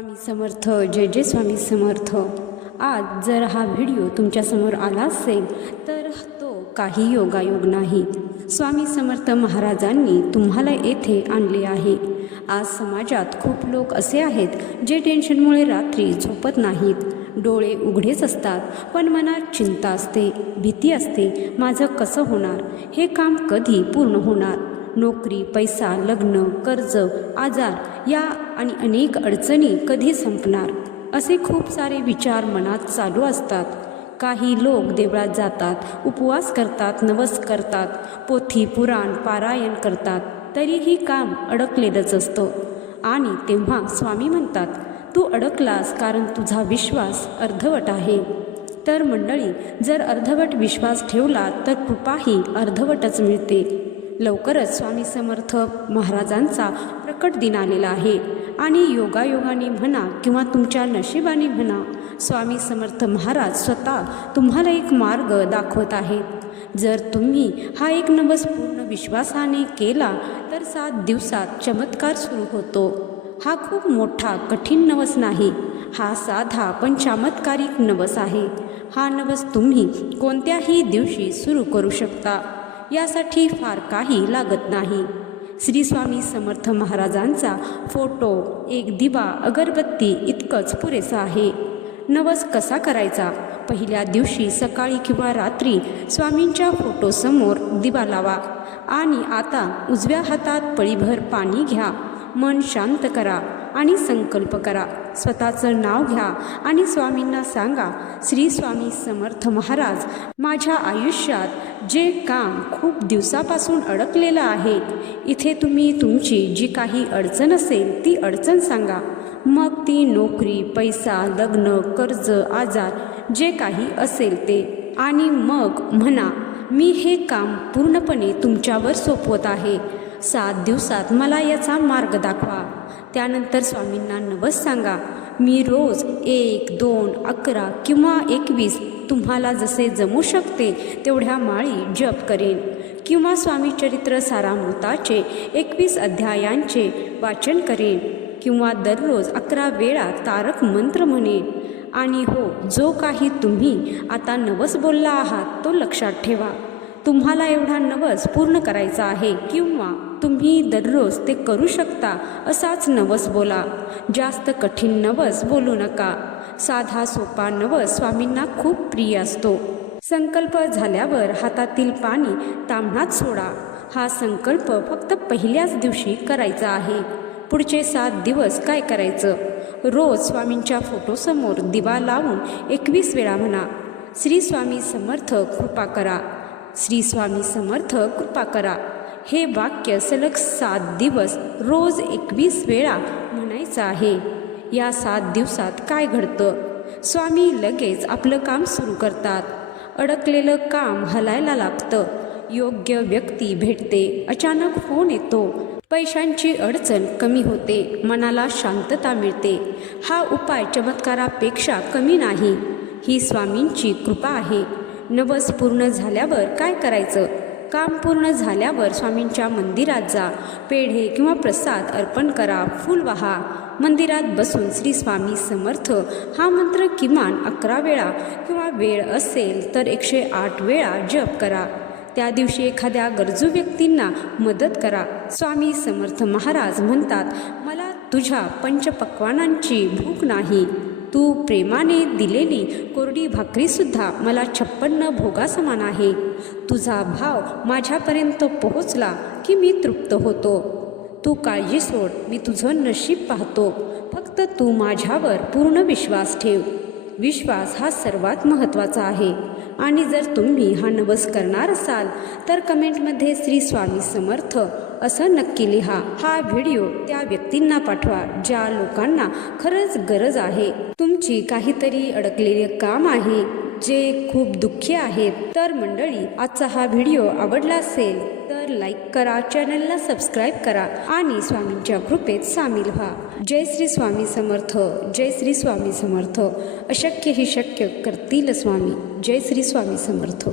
स्वामी समर्थ. जय जय स्वामी समर्थ. आज जर हा व्हिडिओ तुमच्यासमोर आला असेल तर तो काही योगायोग नाही. स्वामी समर्थ महाराजांनी तुम्हाला येथे आणले आहे. आज समाजात खूप लोक असे आहेत जे टेन्शनमुळे रात्री झोपत नाहीत. डोळे उघडेच असतात पण मनात चिंता असते, भीती असते. माझं कसं होणार? हे काम कधी पूर्ण होणार? नोकरी, पैसा, लग्न, कर्ज, आजार या आणि अनेक अडचणी कधी संपणार? असे खूप सारे विचार मनात चालू असतात. काही लोक देवळात जातात, उपवास करतात, नवस करतात, पोथी पुराण पारायण करतात, तरीही काम अडकलेलंच असतं. आणि तेव्हा स्वामी म्हणतात, तू अडकलास कारण तुझा विश्वास अर्धवट आहे. तर मंडळी, जर अर्धवट विश्वास ठेवला तर कृपाही अर्धवटच मिळते. लवकरच स्वामी समर्थ महाराजांचा प्रकट दिन आलेला आहे आणि योगायोगाने म्हणा किंवा तुमच्या नशिबाने म्हणा, स्वामी समर्थ महाराज स्वतः तुम्हाला एक मार्ग दाखवत आहेत. जर तुम्ही हा एक नवस पूर्ण विश्वासाने केला तर 7 दिवसात चमत्कार सुरू होतो. हा खूप मोठा कठीण नवस नाही. हा साधा पण चमत्कारिक नवस आहे. हा नवस तुम्ही कोणत्याही दिवशी सुरू करू शकता. यासाठी फार काही लागत नाही. श्री स्वामी समर्थ महाराजांचा फोटो, एक दिवा, अगरबत्ती इतकंच पुरेसं आहे. नवस कसा करायचा? पहिल्या दिवशी सकाळी किंवा रात्री स्वामींच्या फोटोसमोर दिवा लावा आणि आता उजव्या हातात पळीभर पाणी घ्या. मन शांत करा आणि संकल्प करा. स्वतःचं नाव घ्या आणि स्वामींना सांगा, श्री स्वामी समर्थ महाराज, माझ्या आयुष्यात जे काम खूप दिवसापासून अडकलेलं आहे, इथे तुम्ही तुमची जी काही अडचण असेल ती अडचण सांगा. मग ती नोकरी, पैसा, लग्न, कर्ज, आजार जे काही असेल ते. आणि मग म्हणा, मी हे काम पूर्णपणे तुमच्यावर सोपवत आहे. 7 दिवसात मला याचा मार्ग दाखवा. त्यानंतर स्वामींना नवस सांगा, मी रोज 1, 2, 11 किंवा 21 तुम्हाला जसे जमू शकते तेवढ्या माळी जप करेन किंवा स्वामी चरित्र सारामृताचे 21 अध्यायांचे वाचन करेन किंवा दररोज 11 वेळा तारक मंत्र म्हणेन. आणि हो, जो काही तुम्ही आता नवस बोलला आहात तो लक्षात ठेवा. तुम्हाला एवढा नवस पूर्ण करायचा आहे किंवा तुम्ही दररोज ते करू शकता असाच नवस बोला. जास्त कठीण नवस बोलू नका. साधा सोपा नवस स्वामींना खूप प्रिय असतो. संकल्प झाल्यावर हातातील पाणी ताम्हणात सोडा. हा संकल्प फक्त पहिल्याच दिवशी करायचा आहे. पुढचे 7 दिवस काय करायचं? रोज स्वामींच्या फोटोसमोर दिवा लावून 21 वेळा म्हणा, श्री स्वामी समर्थ कृपा करा, श्री स्वामी समर्थ कृपा करा. हे वाक्य सलग 7 दिवस रोज 21 वेळा म्हणायचं आहे. या 7 दिवसात काय घडतं? स्वामी लगेच आपलं काम सुरू करतात. अडकलेलं काम हलायला लागतं. योग्य व्यक्ती भेटते. अचानक फोन येतो. पैशांची अडचण कमी होते. मनाला शांतता मिळते. हा उपाय चमत्कारापेक्षा कमी नाही. ही स्वामींची कृपा आहे. नवस पूर्ण झाल्यावर काय करायचं? काम पूर्ण झाल्यावर स्वामींच्या मंदिरात जा. पेढे किंवा प्रसाद अर्पण करा. फूल वाहा. मंदिरात बसून श्री स्वामी समर्थ हा मंत्र किमान 11 वेळा किंवा वेळ असेल तर 108 वेळा जप करा. त्या दिवशी एखाद्या गरजू व्यक्तींना मदत करा. स्वामी समर्थ महाराज म्हणतात, मला तुझ्या पंचपक्वानांची भूक नाही. तू प्रेमाने दिलेली कोरडी भाकरीसुद्धा मला 56 भोगासमान आहे. तुझा भाव माझ्यापर्यंत पोहोचला की मी तृप्त होतो. तू काळजी सोड, मी तुझं नशीब पाहतो. फक्त तू माझ्यावर पूर्ण विश्वास ठेव. विश्वास हा सर्वात महत्त्वाचा आहे. आणि जर तुम्ही हा नवस करणार असाल तर कमेंटमध्ये श्री स्वामी समर्थ असं नक्की लिहा. हा व्हिडिओ त्या व्यक्तींना पाठवा ज्या लोकांना खरंच गरज आहे. तुमची काहीतरी अडकलेले काम आहे, जे खूप दुःखी आहेत. तर मंडळी, आजचा हा व्हिडिओ आवडला असेल तर लाईक करा, चॅनलला सबस्क्राईब करा आणि स्वामींच्या कृपेत सामील व्हा. जय श्री स्वामी समर्थ. जय श्री स्वामी समर्थ. अशक्य ही शक्य करतील स्वामी. जय श्री स्वामी समर्थ.